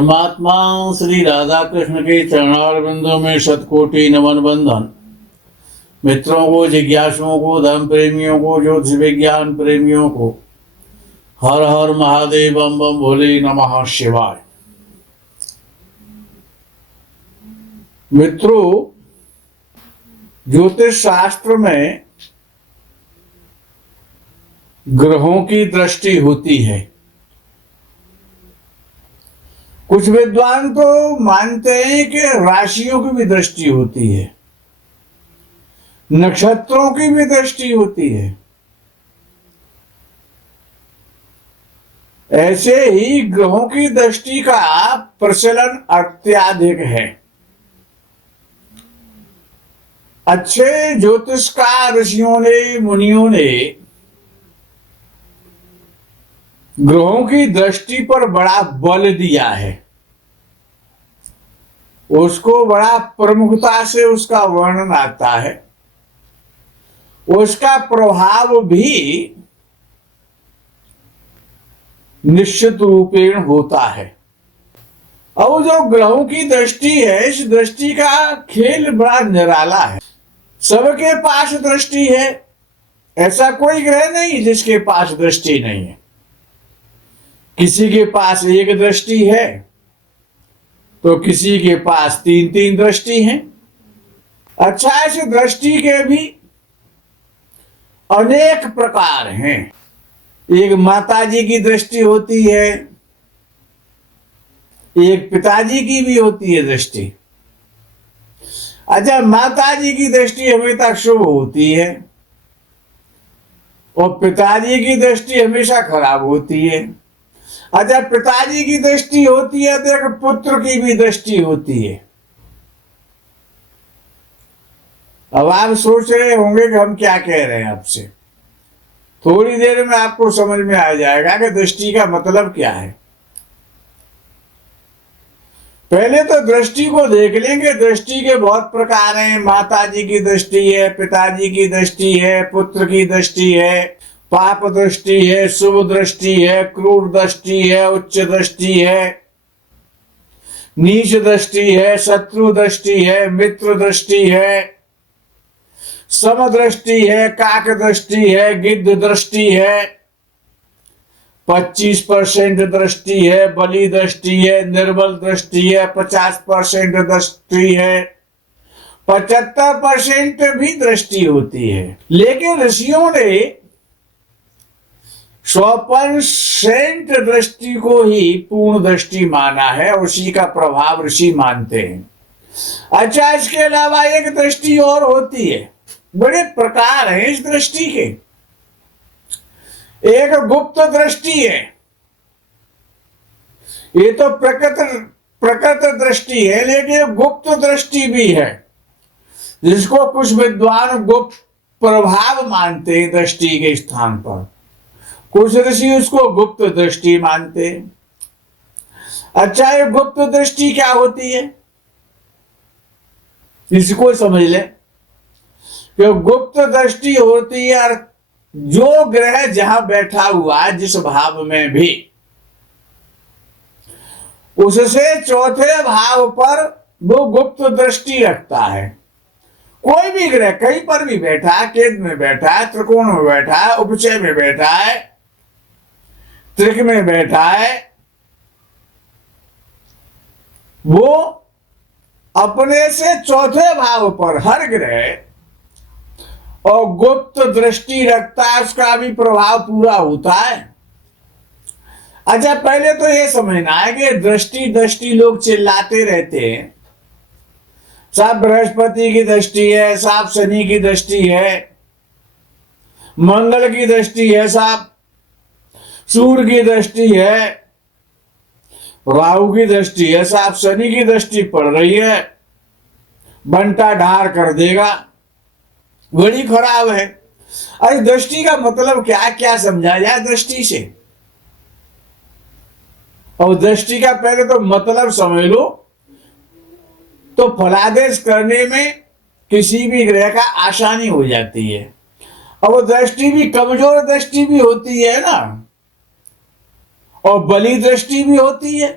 परमात्मा श्री राधा कृष्ण के चरणारविंदों में शतकोटि नमन बंधन। मित्रों को, जिज्ञासुओं को, धर्म प्रेमियों को, ज्योतिष विज्ञान प्रेमियों को हर हर महादेव, बम बम भोले, नमः शिवाय। मित्रों, ज्योतिष शास्त्र में ग्रहों की दृष्टि होती है। कुछ विद्वान तो मानते हैं कि राशियों की भी दृष्टि होती है, नक्षत्रों की भी दृष्टि होती है। ऐसे ही ग्रहों की दृष्टि का प्रचलन अत्यधिक है। अच्छे ज्योतिषकार ऋषियों ने, मुनियों ने ग्रहों की दृष्टि पर बड़ा बल दिया है। उसको बड़ा प्रमुखता से उसका वर्णन आता है। उसका प्रभाव भी निश्चित रूपेण होता है। अब जो ग्रहों की दृष्टि है, इस दृष्टि का खेल बड़ा निराला है। सबके पास दृष्टि है, ऐसा कोई ग्रह नहीं जिसके पास दृष्टि नहीं है। किसी के पास एक दृष्टि है तो किसी के पास तीन तीन दृष्टि हैं। अच्छा, ऐसे दृष्टि के भी अनेक प्रकार हैं। एक माताजी की दृष्टि होती है, एक पिताजी की भी होती है दृष्टि। अच्छा, माताजी की दृष्टि हमेशा शुभ होती है और पिताजी की दृष्टि हमेशा खराब होती है। अच्छा, पिताजी की दृष्टि होती है तो एक पुत्र की भी दृष्टि होती है। अब आप सोच रहे होंगे कि हम क्या कह रहे हैं आपसे। थोड़ी देर में आपको समझ में आ जाएगा कि दृष्टि का मतलब क्या है। पहले तो दृष्टि को देख लेंगे। दृष्टि के बहुत प्रकार हैं। माताजी की दृष्टि है, पिताजी की दृष्टि है, पुत्र की दृष्टि है, पाप दृष्टि है, शुभ दृष्टि है, क्रूर दृष्टि है, उच्च दृष्टि है, नीच दृष्टि है, शत्रु दृष्टि है, मित्र दृष्टि है, सम दृष्टि है, काक दृष्टि है, गिद्ध दृष्टि है, 25% दृष्टि है, बली दृष्टि है, निर्बल दृष्टि है, 50% दृष्टि है, 75% भी दृष्टि होती है। लेकिन ऋषियों ने 100% दृष्टि को ही पूर्ण दृष्टि माना है। उसी का प्रभाव ऋषि मानते हैं। अच्छा, इसके अलावा एक दृष्टि और होती है। बड़े प्रकार हैं इस दृष्टि के। एक गुप्त दृष्टि है। ये तो प्रकट दृष्टि है, लेकिन गुप्त दृष्टि भी है, जिसको कुछ विद्वान गुप्त प्रभाव मानते हैं दृष्टि के स्थान पर। कुछ ऋषि उसको गुप्त दृष्टि मानते हैं। अच्छा, ये गुप्त दृष्टि क्या होती है, इसको समझ ले। कि गुप्त दृष्टि होती है जो ग्रह जहां बैठा हुआ है, जिस भाव में भी, उससे चौथे भाव पर वो गुप्त दृष्टि रखता है। कोई भी ग्रह कहीं पर भी बैठा है, केंद्र में बैठा है, त्रिकोण में बैठा है, उपचय में बैठा है, त्रिक में बैठा है, वो अपने से चौथे भाव पर हर ग्रह और गुप्त दृष्टि रखता है। उसका भी प्रभाव पूरा होता है। अच्छा, पहले तो ये समझना है कि दृष्टि दृष्टि लोग चिल्लाते रहते हैं। साहब बृहस्पति की दृष्टि है, साहब शनि की दृष्टि है, मंगल की दृष्टि है, साहब सूर्य की दृष्टि है, राहु की दृष्टि है, साहब शनि की दृष्टि पड़ रही है, बंटा ढार कर देगा, बड़ी खराब है। अरे दृष्टि का मतलब क्या समझा जाए दृष्टि से। और दृष्टि का पहले तो मतलब समझ लो, तो फलादेश करने में किसी भी ग्रह का आसानी हो जाती है। और वो दृष्टि भी कमजोर दृष्टि भी होती है ना, और बली दृष्टि भी होती है।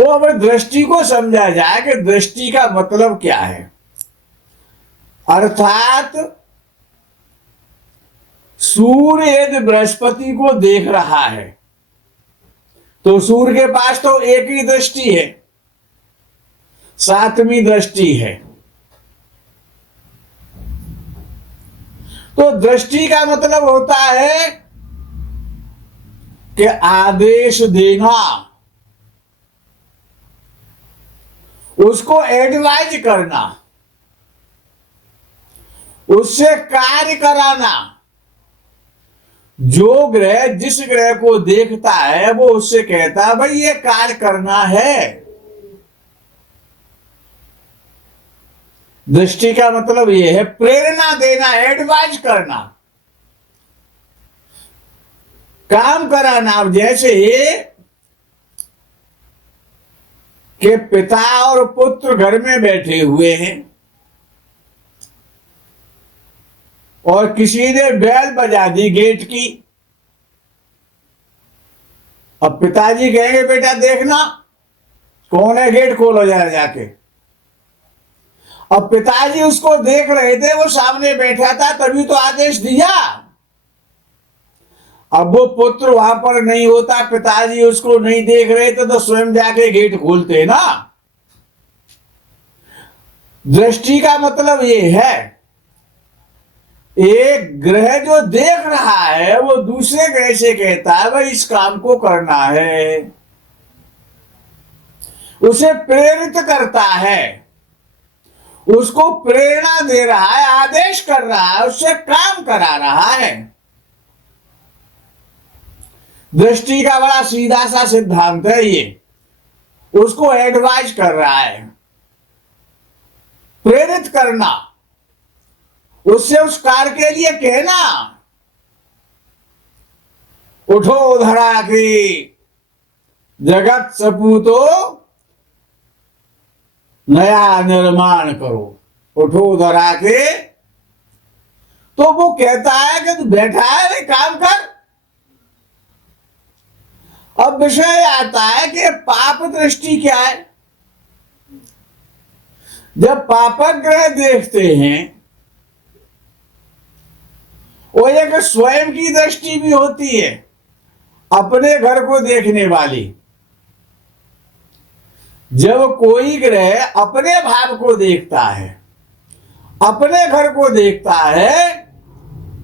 तो अब दृष्टि को समझा जाए कि दृष्टि का मतलब क्या है। अर्थात सूर्य यदि बृहस्पति को देख रहा है तो सूर्य के पास तो एक ही दृष्टि है, सातवीं दृष्टि है। तो दृष्टि का मतलब होता है कि आदेश देना, उसको एडवाइज करना, उससे कार्य कराना। जो ग्रह जिस ग्रह को देखता है वो उससे कहता है भाई ये कार्य करना है। दृष्टि का मतलब ये है प्रेरणा देना, एडवाइज करना, काम कराना। अब जैसे कि पिता और पुत्र घर में बैठे हुए हैं और किसी ने बेल बजा दी गेट की। अब पिताजी कहेंगे बेटा देखना कौन है, गेट खोलो जरा जाके। अब पिताजी उसको देख रहे थे, वो सामने बैठा था तभी तो आदेश दिया। अब वो पुत्र वहां पर नहीं होता, पिताजी उसको नहीं देख रहे थे तो स्वयं जाके गेट खोलते ना। दृष्टि का मतलब ये है एक ग्रह जो देख रहा है वो दूसरे ग्रह से कहता है भाई इस काम को करना है, उसे प्रेरित करता है, उसको प्रेरणा दे रहा है, आदेश कर रहा है, उससे काम करा रहा है। दृष्टि का बड़ा सीधा सा सिद्धांत है ये। उसको एडवाइज कर रहा है, प्रेरित करना, उससे उस कार्य के लिए कहना उठो धरा की जगत सपूतो नया निर्माण करो। उठो धरा के, तो वो कहता है कि तू बैठा है रे काम कर। अब विषय आता है कि पाप दृष्टि क्या है। जब पापक ग्रह देखते हैं वो एक स्वयं की दृष्टि भी होती है, अपने घर को देखने वाली। जब कोई ग्रह अपने भाव को देखता है, अपने घर को देखता है,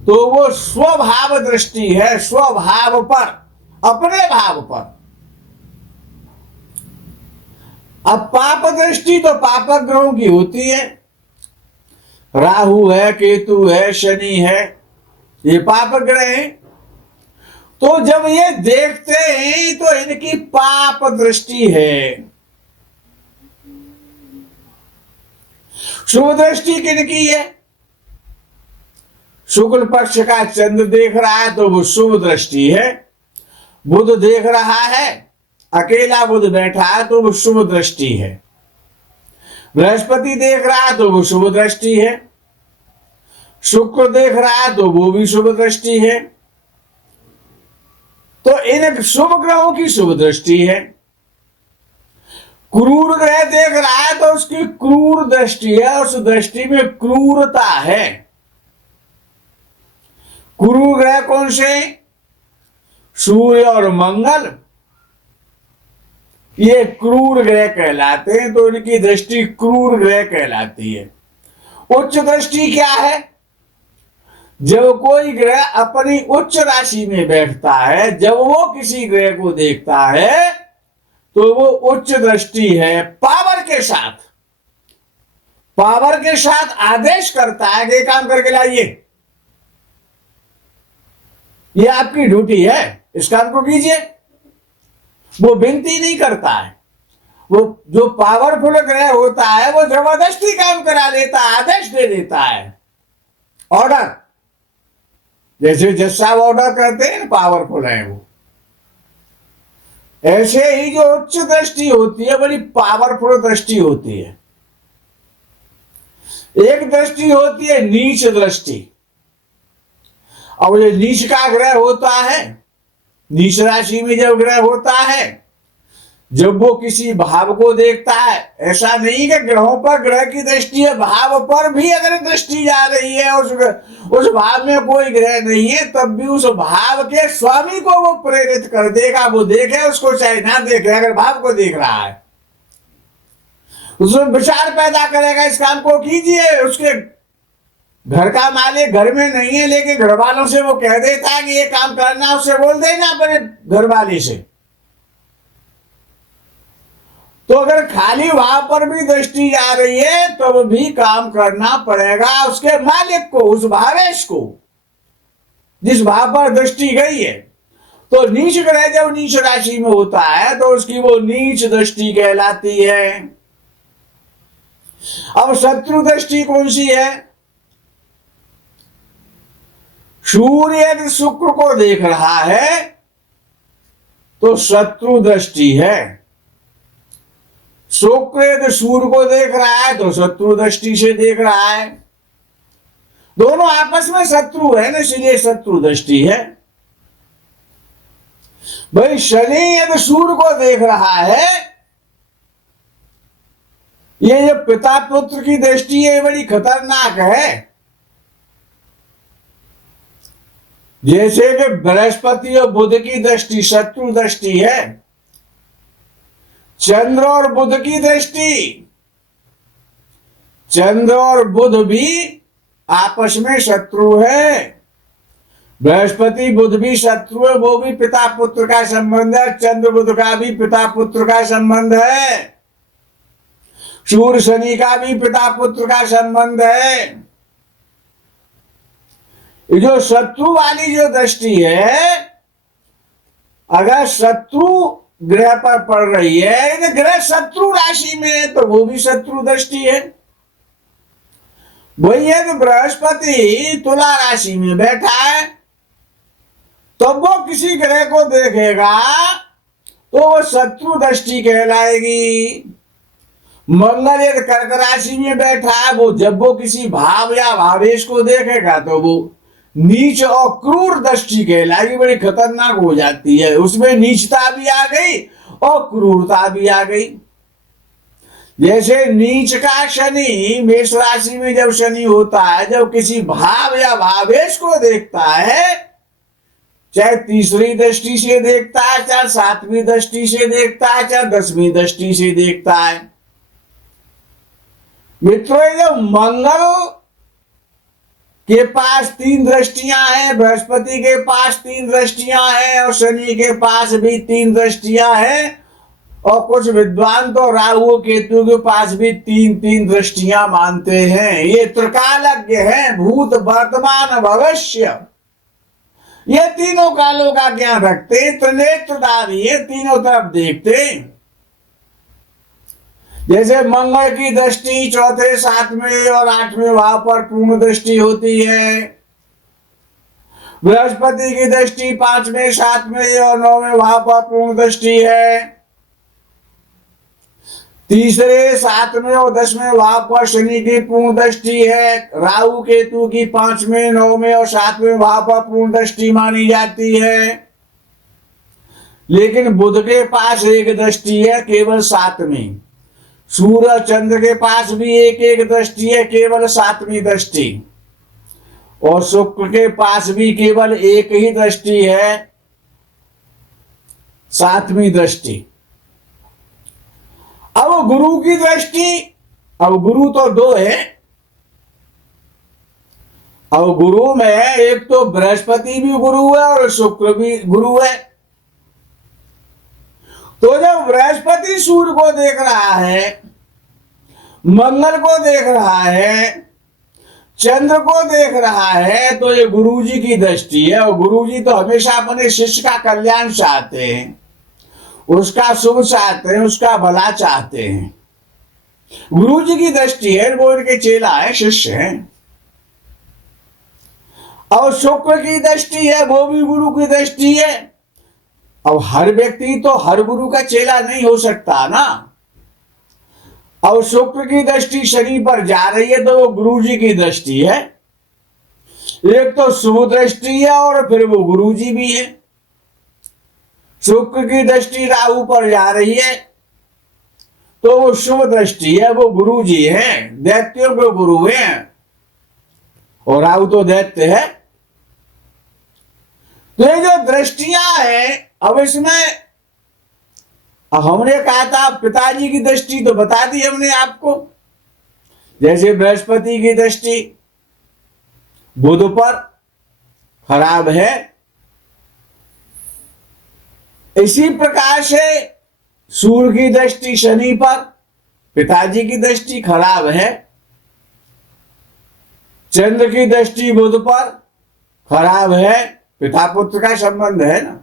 तो वो स्वभाव दृष्टि है, स्वभाव पर, अपने भाव पर। अब पाप दृष्टि तो पापक ग्रहों की होती है, राहु है, केतु है, शनि है, ये पाप ग्रह हैं। तो जब ये देखते हैं तो इनकी पाप दृष्टि है। शुभ दृष्टि किनकी है? शुक्ल पक्ष का चंद्र देख रहा है तो वो शुभ दृष्टि है। बुध देख रहा है, अकेला बुध बैठा है तो वो शुभ दृष्टि है। बृहस्पति देख रहा है तो वो शुभ दृष्टि है। शुक्र देख रहा है तो वो भी शुभ दृष्टि है। तो इन शुभ ग्रहों की शुभ दृष्टि है। क्रूर ग्रह देख रहा है तो उसकी क्रूर दृष्टि है, उस दृष्टि में क्रूरता है। क्रूर ग्रह कौन से? सूर्य और मंगल, ये क्रूर ग्रह कहलाते हैं, तो इनकी दृष्टि क्रूर ग्रह कहलाती है। उच्च दृष्टि क्या है? जब कोई ग्रह अपनी उच्च राशि में बैठता है, जब वो किसी ग्रह को देखता है तो वो उच्च दृष्टि है। पावर के साथ, पावर के साथ आदेश करता है कि काम करके लाइए, ये आपकी ड्यूटी है, इस काम को कीजिए। वो विनती नहीं करता है। वो जो पावरफुल ग्रह होता है वो जबरदस्ती काम करा देता है, आदेश दे देता है, ऑर्डर। जैसे जज साहब ऑर्डर करते हैं, पावरफुल है वो। ऐसे ही जो उच्च दृष्टि होती है बड़ी पावरफुल दृष्टि होती है। एक दृष्टि होती है नीच दृष्टि। अब ये नीच का ग्रह होता है, नीच राशि में जब ग्रह होता है जब वो किसी भाव को देखता है, ऐसा नहीं कि ग्रहों पर ग्रह की दृष्टि है, भाव पर भी अगर दृष्टि जा रही है, उस भाव में कोई ग्रह नहीं है, तब भी उस भाव के स्वामी को वो प्रेरित कर देगा। वो देखे उसको चाहे ना देखे, अगर भाव को देख रहा है उसमें विचार पैदा करेगा, इस काम को कीजिए। उसके घर का मालिक घर में नहीं है, लेकिन घर वालों से वो कह देता है कि ये काम करना, उससे बोल देना अपने घर वाले से। तो अगर खाली वहां पर भी दृष्टि जा रही है तो भी काम करना पड़ेगा उसके मालिक को, उस भावेश को, जिस भाव पर दृष्टि गई है। तो नीच ग्रह जब नीच राशि में होता है तो उसकी वो नीच दृष्टि कहलाती है। अब शत्रु दृष्टि कौन सी है? सूर्य यदि शुक्र को देख रहा है तो शत्रु दृष्टि है। शुक्र यदि सूर्य को देख रहा है तो शत्रु दृष्टि से देख रहा है। दोनों आपस में शत्रु है ना, इसलिए शत्रु दृष्टि है। भाई शनि यदि सूर्य को देख रहा है, ये जो पिता पुत्र की दृष्टि है बड़ी खतरनाक है। जैसे कि बृहस्पति और बुध की दृष्टि शत्रु दृष्टि है, चंद्र और बुध की दृष्टि, चंद्र और बुध भी आपस में शत्रु है। बृहस्पति बुध भी शत्रु है, वो भी पिता पुत्र का संबंध है। चंद्र बुध का भी पिता पुत्र का संबंध है। सूर्य शनि का भी पिता पुत्र का संबंध है। ये जो शत्रु वाली जो दृष्टि है, अगर शत्रु ग्रह पर पड़ रही है, यदि ग्रह शत्रु राशि में है तो वो भी शत्रु दृष्टि है। वही यदि बृहस्पति तुला राशि में बैठा है तो वो किसी ग्रह को देखेगा तो वो शत्रु दृष्टि कहलाएगी। मंगल यदि कर्क राशि में बैठा है, वो जब वो किसी भाव या भावेश को देखेगा तो वो नीच और क्रूर दृष्टि कहलाएगी। बड़ी खतरनाक हो जाती है, उसमें नीचता भी आ गई और क्रूरता भी आ गई। जैसे नीच का शनि मेष राशि में जब शनि होता है, जब किसी भाव या भावेश को देखता है, चाहे तीसरी दृष्टि से देखता है, चाहे सातवीं दृष्टि से देखता है, चाहे 10वीं दृष्टि से देखता है। मित्रों, जब मंगल के पास 3 दृष्टियां हैं, बृहस्पति के पास 3 दृष्टियां हैं और शनि के पास भी 3 दृष्टियां हैं, और कुछ विद्वान तो राहु केतु के पास भी 3 दृष्टियां मानते हैं। ये त्रिकालज्ञ हैं, भूत वर्तमान भविष्य, ये तीनों कालों का ज्ञान रखते, त्रिनेत्रधारी, ये तीनों तरफ देखते। जैसे मंगल की दृष्टि चौथे, 7वें और 8वें भाव पर पूर्ण दृष्टि होती है। बृहस्पति की दृष्टि 5वें, 7वें और 9वें भाव पर पूर्ण दृष्टि है। तीसरे, 7वें और 10वें भाव पर शनि की पूर्ण दृष्टि है। राहु केतु की 5वें, 9वें और 7वें भाव पर पूर्ण दृष्टि मानी जाती है। लेकिन बुध के पास एक दृष्टि है, केवल 7वीं। सूर्य चंद्र के पास भी एक दृष्टि है, केवल 7वीं दृष्टि। और शुक्र के पास भी केवल एक ही दृष्टि है, 7वीं दृष्टि। अब गुरु की दृष्टि, अब गुरु तो 2 है। अब गुरु में एक तो बृहस्पति भी गुरु है और शुक्र भी गुरु है। तो जब बृहस्पति सूर्य को देख रहा है, मंगल को देख रहा है, चंद्र को देख रहा है, तो ये गुरुजी की दृष्टि है। और गुरुजी तो हमेशा अपने शिष्य का कल्याण चाहते हैं, उसका शुभ चाहते हैं, उसका भला चाहते हैं। गुरुजी की दृष्टि है, वो इनके चेला है, शिष्य हैं। और शुक्र की दृष्टि है, वो भी गुरु की दृष्टि है। अब हर व्यक्ति तो हर गुरु का चेला नहीं हो सकता ना। और शुक्र की दृष्टि शनि पर जा रही है तो वो गुरुजी की दृष्टि है। एक तो शुभ दृष्टि है और फिर वो गुरुजी भी है। शुक्र की दृष्टि राहु पर जा रही है तो वो शुभ दृष्टि है, वो गुरु जी हैं, दैत्यों के गुरु हैं, और राहु तो दैत्य है। तो ये जो दृष्टियां हैं, अब इसमें हमने कहा था पिताजी की दृष्टि तो बता दी हमने आपको, जैसे बृहस्पति की दृष्टि बुध पर खराब है, इसी प्रकार से सूर्य की दृष्टि शनि पर, पिताजी की दृष्टि खराब है, चंद्र की दृष्टि बुध पर खराब है, पिता पुत्र का संबंध है ना।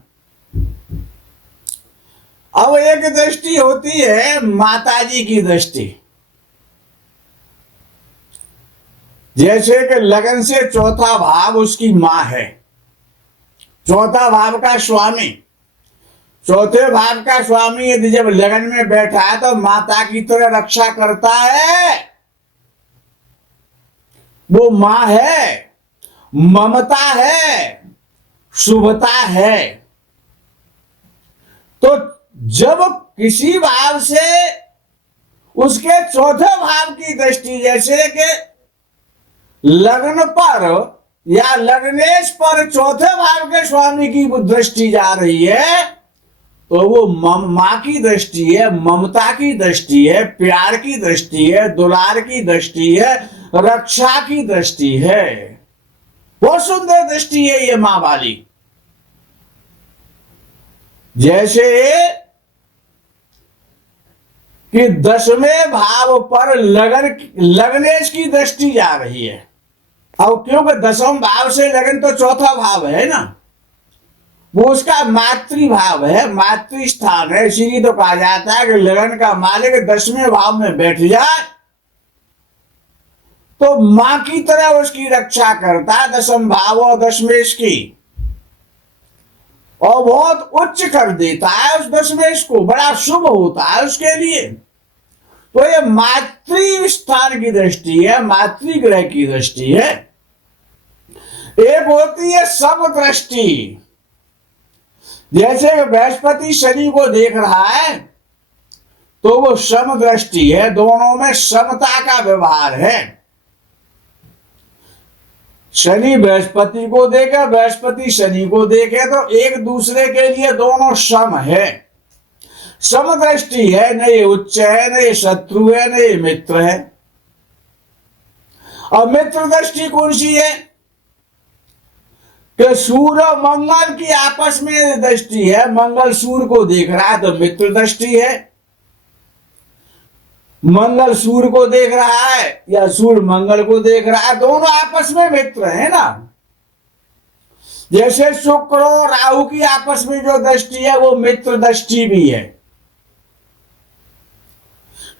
अब एक दृष्टि होती है माताजी की दृष्टि, जैसे कि लगन से चौथा भाव उसकी मां है, चौथा भाव का स्वामी, चौथे भाव का स्वामी यदि जब लगन में बैठा है तो माता की तरह रक्षा करता है, वो मां है, ममता है, शुभता है। तो जब किसी भाव से उसके चौथे भाव की दृष्टि, जैसे कि लग्न पर या लग्नेश पर चौथे भाव के स्वामी की दृष्टि जा रही है, तो वो मां की दृष्टि है, ममता की दृष्टि है, प्यार की दृष्टि है, दुलार की दृष्टि है, रक्षा की दृष्टि है। बहुत सुंदर दृष्टि है ये मां वाली। जैसे कि 10वें भाव पर लग्नेश की दृष्टि जा रही है। अब क्योंकि 10वें भाव से लगन तो चौथा भाव है ना, वो उसका मातृभाव है, मातृ स्थान है, इसीलिए तो कहा जाता है कि लगन का मालिक 10वें भाव में बैठ जाए तो मां की तरह उसकी रक्षा करता है, 10वां भाव और दशमेश की, और बहुत उच्च कर देता है उस दशमेश को, बड़ा शुभ होता है उसके लिए। तो ये मातृ स्थान की दृष्टि है, मातृग्रह की दृष्टि है। एक होती है सम दृष्टि, जैसे बृहस्पति शनि को देख रहा है तो वो सम दृष्टि है, दोनों में समता का व्यवहार है। शनि बृहस्पति को देखे, बृहस्पति शनि को देखे तो एक दूसरे के लिए दोनों सम है, सम दृष्टि है, न ये उच्च है, न ये शत्रु है, न ये मित्र है। और मित्र दृष्टि कौन सी है कि सूर्य मंगल की आपस में दृष्टि है, मंगल सूर्य को देख रहा है तो मित्र दृष्टि है, मंगल सूर्य को देख रहा है या सूर्य मंगल को देख रहा है, दोनों आपस में मित्र है ना। जैसे शुक्र और राहु की आपस में जो दृष्टि है वो मित्र दृष्टि भी है,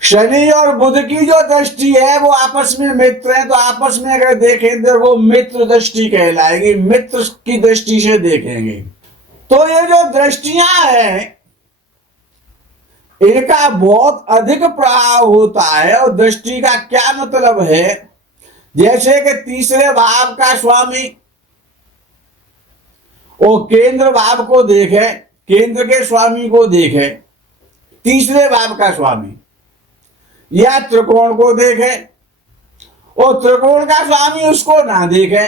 शनि और बुध की जो दृष्टि है वो आपस में मित्र है, तो आपस में अगर देखें तो वो मित्र दृष्टि कहलाएगी, मित्र की दृष्टि से देखेंगे। तो ये जो दृष्टियां हैं इनका बहुत अधिक प्रभाव होता है। और दृष्टि का क्या मतलब है, जैसे कि तीसरे भाव का स्वामी वो केंद्र भाव को देखे, केंद्र के स्वामी को देखे, तीसरे भाव का स्वामी, या त्रिकोण को देखे और त्रिकोण का स्वामी उसको ना देखे,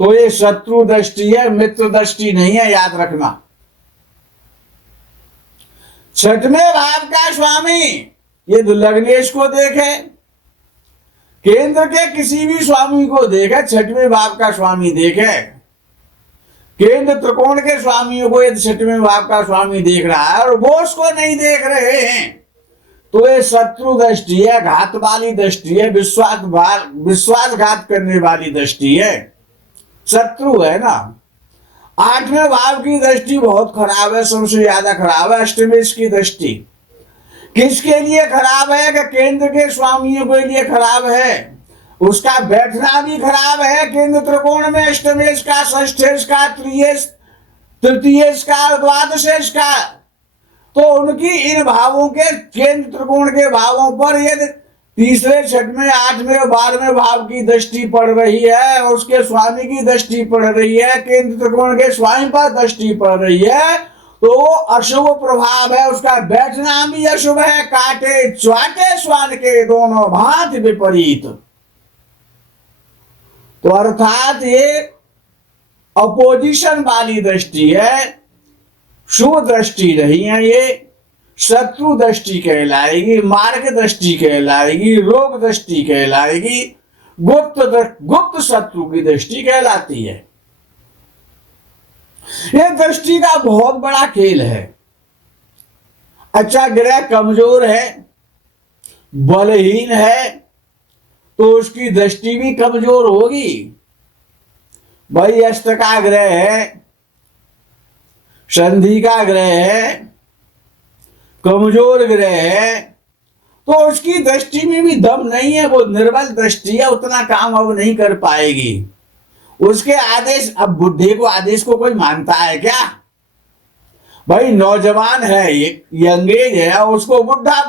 तो ये शत्रु दृष्टि है, मित्र दृष्टि नहीं है, याद रखना। छठवें भाव का स्वामी ये लग्नेश को देखे, केंद्र के किसी भी स्वामी को देखे, छठवें भाव का स्वामी देखे, केंद्र त्रिकोण के स्वामियों को यदि छठवें भाव का स्वामी देख रहा है और वो उसको नहीं देख रहे हैं तो ये शत्रु दृष्टि है, घात वाली दृष्टि है, विश्वासघात करने वाली दृष्टि है, शत्रु है ना। 8वें भाव की दृष्टि बहुत खराब है, सबसे ज्यादा खराब है अष्टमेश की दृष्टि। किसके लिए खराब है कि केंद्र के स्वामियों के लिए खराब है, उसका बैठना भी खराब है केंद्र त्रिकोण में, अष्टमेश का, षष्ठेश का, तृतीयेश का, द्वादशेश का। तो उनकी इन भावों के केंद्र त्रिकोण के भावों पर यदि तीसरे, छठवें, आठवें और 12वें भाव की दृष्टि पड़ रही है, उसके स्वामी की दृष्टि पड़ रही है, केंद्र त्रिकोण के स्वामी पर दृष्टि पड़ रही है, तो अशुभ प्रभाव है। उसका बैठना भी अशुभ है। काटे च्वाटे स्वान के दोनों भांति विपरीत। तो अर्थात ये अपोजिशन वाली दृष्टि है, शुभ दृष्टि नहीं है। ये शत्रु दृष्टि कहलाएगी, मार्ग दृष्टि कहलाएगी, रोग दृष्टि कहलाएगी, गुप्त शत्रु की दृष्टि कहलाती है। यह दृष्टि का बहुत बड़ा खेल है। अच्छा, ग्रह कमजोर है, बलहीन है, तो उसकी दृष्टि भी कमजोर होगी। भाई अष्ट का ग्रह है, संधि का ग्रह है, कमजोर ग्रह है, तो उसकी दृष्टि में भी दम नहीं है। वो निर्बल दृष्टि है, उतना काम अब नहीं कर पाएगी। उसके आदेश, अब बुढ़े को आदेश को कोई मानता है क्या? भाई नौजवान है, यंगेज है, उसको बुढ़ा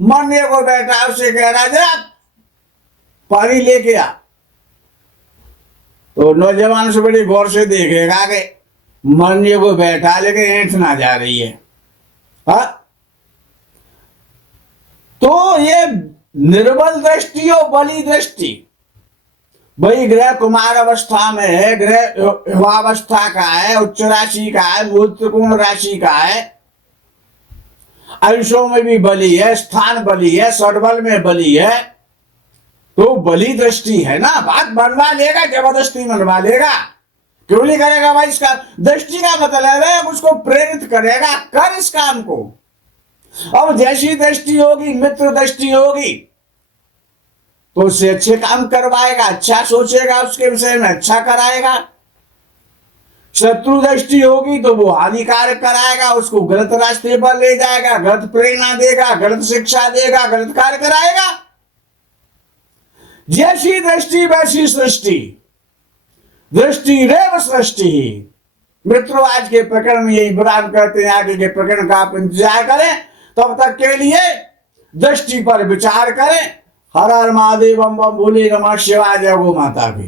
मरने को बैठा, उससे कह रहा जरा पानी लेके आ, तो नौजवान से बड़ी गौर से देखेगा कि मरने को बैठा लेकिन ऐंठ ना जा रही है। हा? तो ये निर्बल दृष्टि और बली दृष्टि। भाई ग्रह कुमार अवस्था में है, ग्रह युवावस्था का है, उच्च राशि का है, मूल त्रिकोण राशि का है, अंशों में भी बली है, स्थान बली है, सड़बल में बली है, तो बली दृष्टि है ना। बात बनवा लेगा, जबरदस्ती बनवा लेगा, क्यों नहीं करेगा भाई? इसका दृष्टि का मतलब है उसको प्रेरित करेगा, कर इस काम को। अब जैसी दृष्टि होगी, मित्र दृष्टि होगी, तो उससे अच्छे काम करवाएगा, अच्छा सोचेगा, उसके विषय में अच्छा कराएगा। शत्रु दृष्टि होगी तो वो हानिकारक कराएगा, उसको गलत रास्ते पर ले जाएगा, गलत प्रेरणा देगा, गलत शिक्षा देगा, गलत कार्य कराएगा। जैसी दृष्टि वैसी सृष्टि, दृष्टि रेव सृष्टि ही। मित्रों, आज के प्रकरण में यही विराम करते हैं। आगे के प्रकरण का आप इंतजार करें, तब तक के लिए दृष्टि पर विचार करें। हर हर महादेव, बम बम भोले, नमः शिवाय, जय गो माता की।